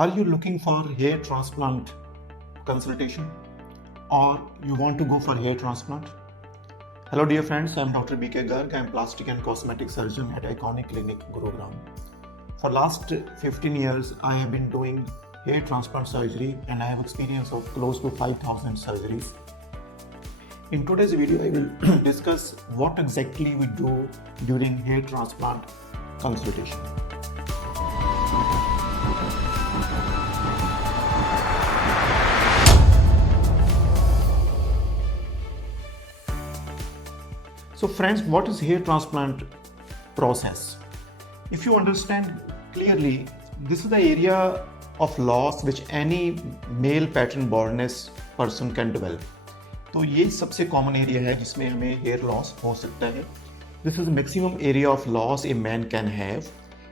Are you looking for hair transplant consultation or you want to go for hair transplant? Hello dear friends, I am Dr. B.K. Garg. I am plastic and cosmetic surgeon at Iconic Clinic, Gurugram. For last 15 years, I have been doing hair transplant surgery and I have experience of close to 5,000 surgeries. In today's video, I will discuss what exactly we do during hair transplant consultation. So friends, what is hair transplant process? If you understand clearly, this is the area of loss which any male pattern baldness person can develop. तो ये सबसे common area है जिसमें हमें hair loss हो सकता है. This is the maximum area of loss a man can have.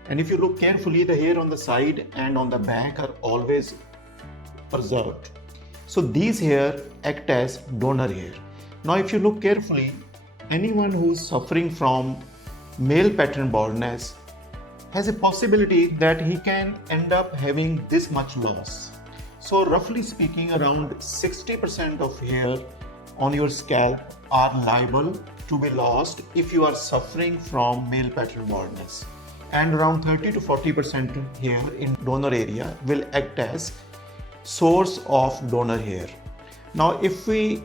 And if you look carefully, the hair on the side and on the back are always preserved. So these hair act as donor hair. Now if you look carefully, anyone who is suffering from male pattern baldness has a possibility that he can end up having this much loss. So roughly speaking, around 60% of hair on your scalp are liable to be lost if you are suffering from male pattern baldness. And around 30 to 40% hair in donor area will act as source of donor hair. Now if we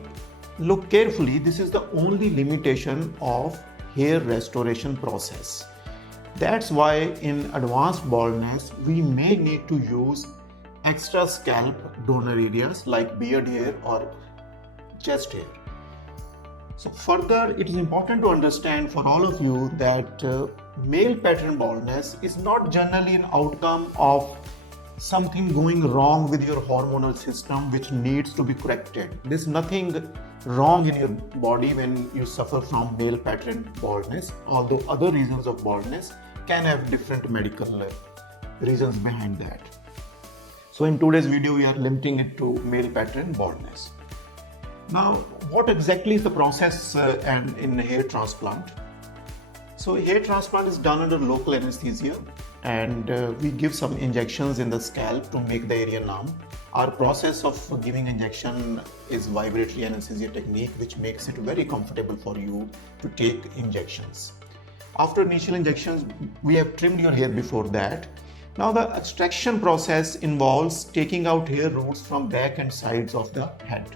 look carefully, this is the only limitation of hair restoration process. That's why in advanced baldness, we may need to use extra scalp donor areas like beard hair or chest hair. So further, it is important to understand for all of you that male pattern baldness is not generally an outcome of something going wrong with your hormonal system which needs to be corrected. There's nothing wrong in your body when you suffer from male pattern baldness, although other reasons of baldness can have different medical reasons behind that. So in today's video, we are limiting it to male pattern baldness. Now, what exactly is the process in hair transplant? So hair transplant is done under local anesthesia and we give some injections in the scalp to make the area numb. Our process of giving injection is vibratory anesthesia technique, which makes it very comfortable for you to take injections. After initial injections, we have trimmed your hair before that. Now the extraction process involves taking out hair roots from back and sides of the head.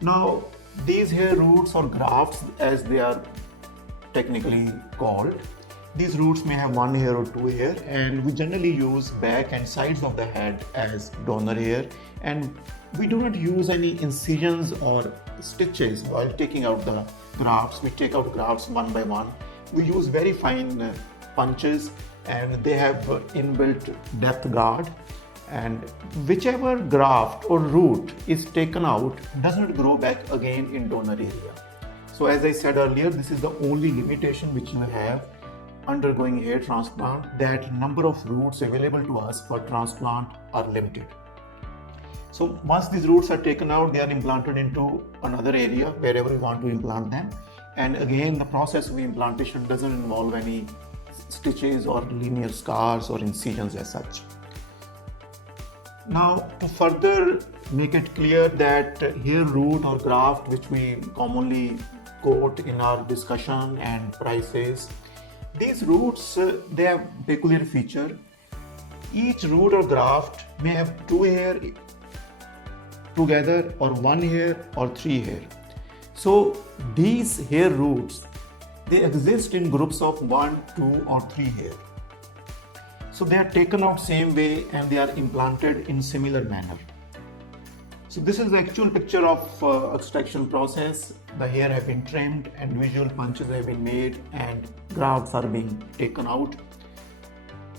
Now these hair roots or grafts, as they are technically called, these roots may have one hair or two hair, and we generally use back and sides of the head as donor hair, and we do not use any incisions or stitches while taking out the grafts. We take out grafts one by one. We use very fine punches and they have inbuilt depth guard, and whichever graft or root is taken out does not grow back again in donor area. So as I said earlier, this is the only limitation which you have undergoing hair transplant, that number of roots available to us for transplant are limited. So once these roots are taken out, they are implanted into another area wherever we want to implant them. And again, the process of implantation doesn't involve any stitches or linear scars or incisions as such. Now, to further make it clear that hair root or graft, which we commonly quote in our discussion and prices, these roots, they have peculiar feature. Each root or graft may have two hair together or one hair or three hair. So these hair roots, they exist in groups of 1, 2 or 3 hair. So they are taken out same way and they are implanted in similar manner. So this is the actual picture of extraction process. The hair have been trimmed and visual punches have been made and grafts are being taken out.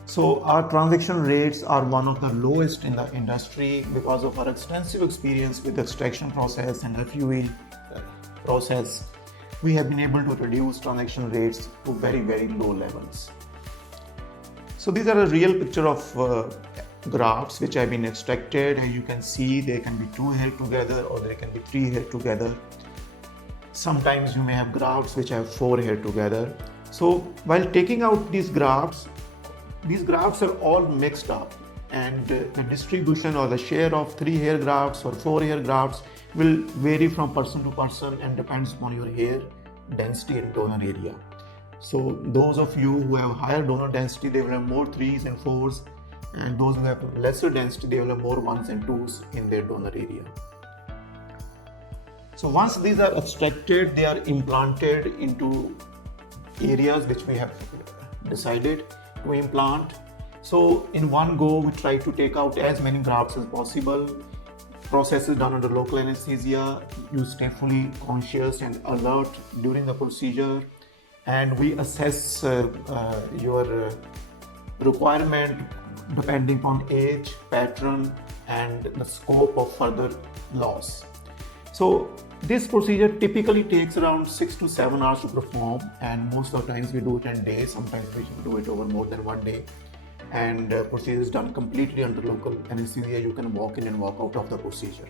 So our transaction rates are one of the lowest in the industry because of our extensive experience with extraction process and FUE process. We have been able to reduce transaction rates to very, very low levels. So these are a real picture of grafts which have been extracted, and you can see there can be 2 hair together or there can be 3 hair together. Sometimes you may have grafts which have 4 hair together. So while taking out these grafts are all mixed up and the distribution or the share of 3 hair grafts or 4 hair grafts will vary from person to person and depends upon your hair density and donor area. So those of you who have higher donor density, they will have more 3s and 4s, and those who have lesser density, they will have more 1s and 2s in their donor area. So once these are extracted, they are implanted into areas which we have decided to implant. So in one go, we try to take out as many grafts as possible. Process is done under local anesthesia. You stay fully conscious and alert during the procedure, and we assess your requirement depending on age, pattern, and the scope of further loss. So this procedure typically takes around 6 to 7 hours to perform, and most of the times we do it in days. Sometimes we do it over more than one day, and procedure is done completely under local anesthesia. You can walk in and walk out of the procedure.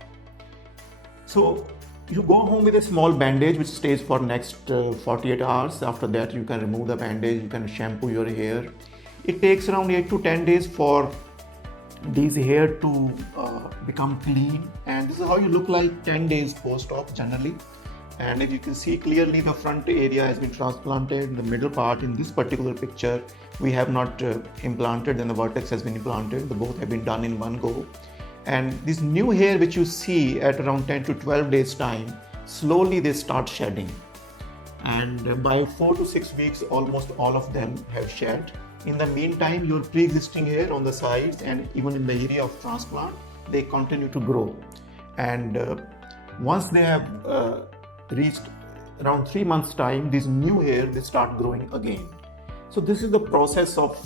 So you go home with a small bandage which stays for next 48 hours. After that, you can remove the bandage, you can shampoo your hair. It takes around 8 to 10 days for these hair to become clean, and this is how you look like 10 days post-op generally. And if you can see clearly, the front area has been transplanted. The middle part in this particular picture we have not implanted, and the vertex has been implanted. The both have been done in one go. And this new hair which you see at around 10 to 12 days time, slowly they start shedding, and by 4 to 6 weeks almost all of them have shed. In the meantime, your pre-existing hair on the sides and even in the area of transplant, they continue to grow. And once they have reached around 3 months time, this new hair, they start growing again. So this is the process of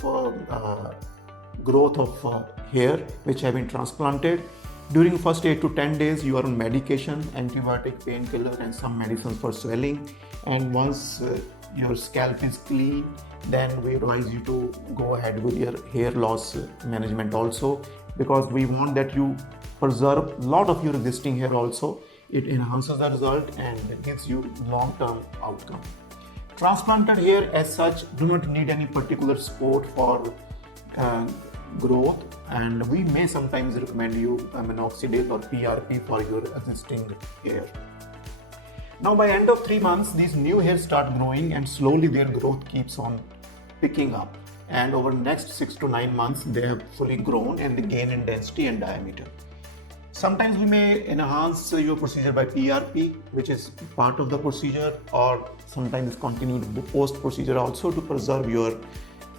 growth of hair which have been transplanted. During first 8 to 10 days, you are on medication, antibiotic, painkiller, and some medicines for swelling. And once your scalp is clean, then we advise you to go ahead with your hair loss management also, because we want that you preserve a lot of your existing hair also. It enhances the result and it gives you long-term outcome. Transplanted hair as such do not need any particular support for growth, and we may sometimes recommend you minoxidil or PRP for your existing hair. Now by end of 3 months, these new hairs start growing and slowly their growth keeps on picking up, and over the next 6 to 9 months they have fully grown and they gain in density and diameter. Sometimes we may enhance your procedure by PRP, which is part of the procedure, or sometimes continued post procedure also to preserve your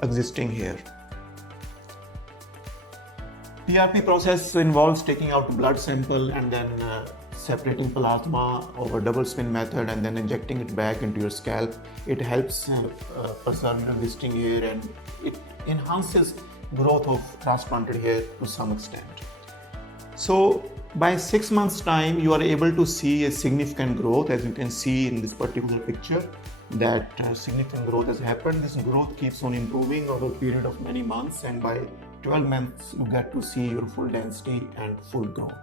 existing hair. PRP process involves taking out blood sample and then separating plasma over double spin method and then injecting it back into your scalp. It helps preserve your existing hair and it enhances growth of transplanted hair to some extent. So by 6 months time, you are able to see a significant growth. As you can see in this particular picture, that significant growth has happened. This growth keeps on improving over a period of many months, and by 12 months you get to see your full density and full growth.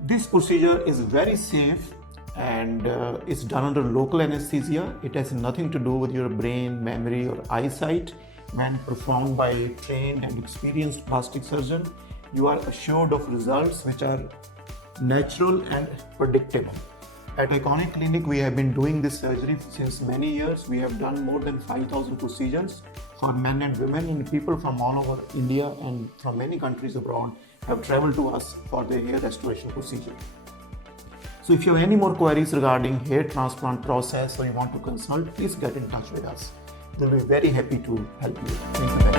This procedure is very safe and it's done under local anesthesia. It has nothing to do with your brain, memory or eyesight. When performed by a trained and experienced plastic surgeon, you are assured of results which are natural and predictable. At Iconic Clinic, we have been doing this surgery since many years. We have done more than 5,000 procedures for men and women, and people from all over India and from many countries abroad have traveled to us for their hair restoration procedure. So if you have any more queries regarding hair transplant process or you want to consult, please get in touch with us. We'll be very happy to help you. Thank you.